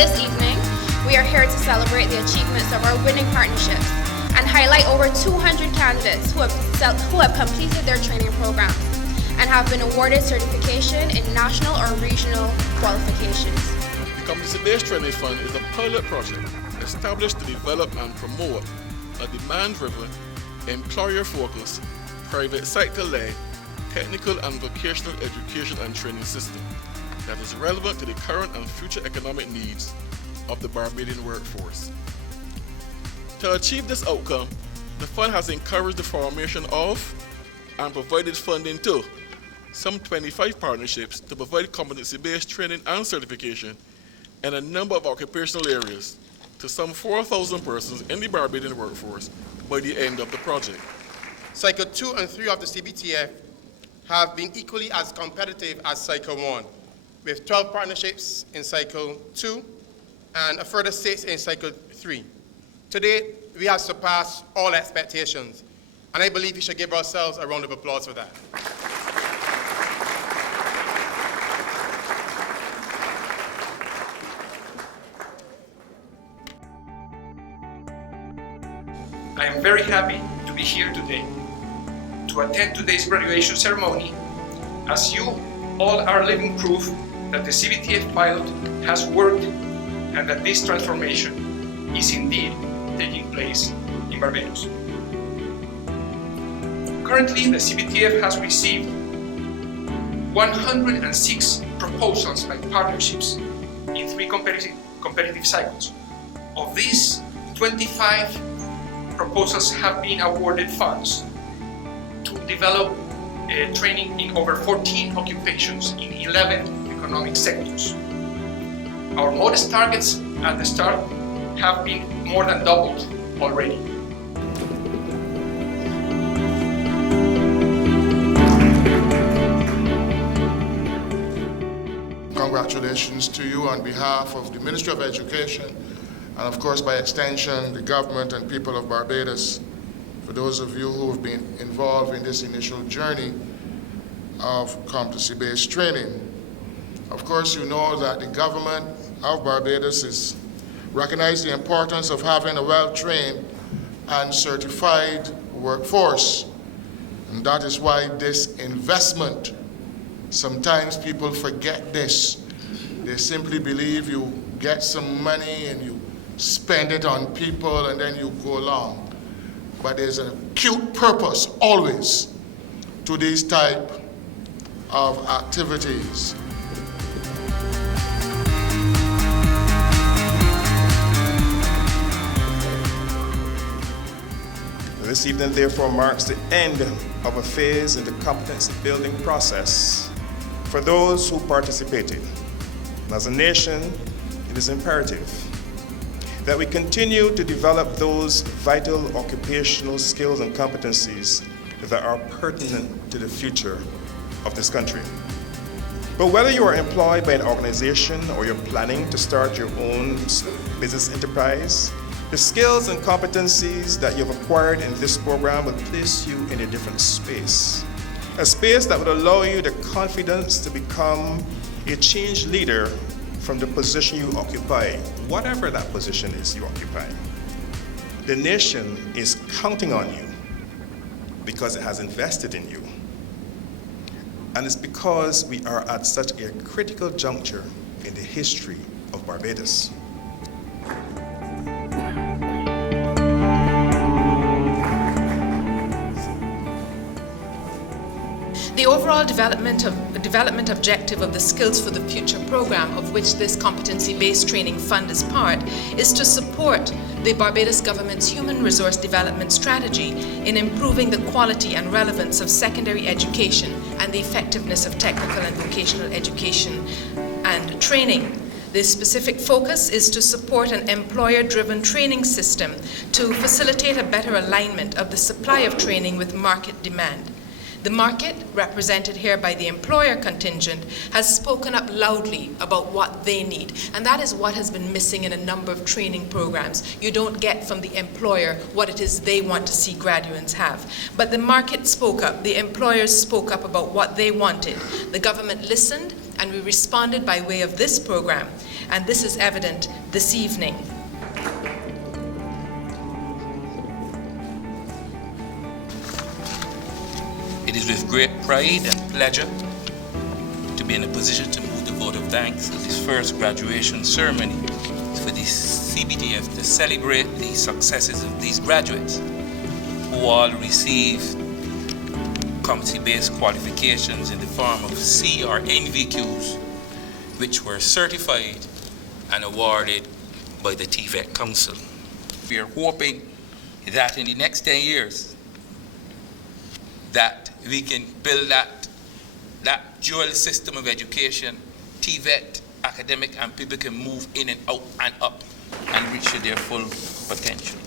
This evening, we are here to celebrate the achievements of our winning partnerships and highlight over 200 candidates who have completed their training programs and have been awarded certification in national or regional qualifications. The Competency-Based Training Fund is a pilot project established to develop and promote a demand-driven, employer-focused, private sector-led, technical and vocational education and training system that is relevant to the current and future economic needs of the Barbadian workforce. To achieve this outcome, the fund has encouraged the formation of and provided funding to some 25 partnerships to provide competency-based training and certification in a number of occupational areas to some 4,000 persons in the Barbadian workforce by the end of the project. Cycle 2 and 3 of the CBTF have been equally as competitive as Cycle 1, with 12 partnerships in Cycle 2 and a further 6 in Cycle 3. To date, we have surpassed all expectations, and I believe we should give ourselves a round of applause for that. I am very happy to be here today to attend today's graduation ceremony, as you all are living proof that the CBTF pilot has worked and that this transformation is indeed taking place in Barbados. Currently, the CBTF has received 106 proposals by partnerships in 3 competitive cycles. Of these, 25 proposals have been awarded funds to develop training in over 14 occupations in 11 economic sectors. Our modest targets at the start have been more than doubled already. Congratulations to you on behalf of the Ministry of Education and of course by extension the government and people of Barbados, for those of you who have been involved in this initial journey of competency-based training. Of course, you know that the government of Barbados has recognized the importance of having a well-trained and certified workforce. And that is why this investment, sometimes people forget this. They simply believe you get some money and you spend it on people and then you go along. But there's an acute purpose always to these type of activities. This evening, therefore, marks the end of a phase in the competency-building process for those who participated. And as a nation, it is imperative that we continue to develop those vital occupational skills and competencies that are pertinent to the future of this country. But whether you are employed by an organization or you're planning to start your own business enterprise, the skills and competencies that you've acquired in this program will place you in a different space. A space that would allow you the confidence to become a change leader from the position you occupy, whatever that position is you occupy. The nation is counting on you because it has invested in you. And it's because we are at such a critical juncture in the history of Barbados. The overall development objective of the Skills for the Future program, of which this Competency-Based Training Fund is part, is to support the Barbados government's human resource development strategy in improving the quality and relevance of secondary education and the effectiveness of technical and vocational education and training. The specific focus is to support an employer-driven training system to facilitate a better alignment of the supply of training with market demand. The market, represented here by the employer contingent, has spoken up loudly about what they need, and that is what has been missing in a number of training programs. You don't get from the employer what it is they want to see graduates have. But the market spoke up, the employers spoke up about what they wanted. The government listened, and we responded by way of this program, and this is evident this evening. It is with great pride and pleasure to be in a position to move the vote of thanks at this first graduation ceremony for the CBTF to celebrate the successes of these graduates who all received competency-based qualifications in the form of C or NVQs, which were certified and awarded by the TVET Council. We are hoping that in the next 10 years, that we can build that dual system of education, TVET, academic, and people can move in and out and up and reach their full potential.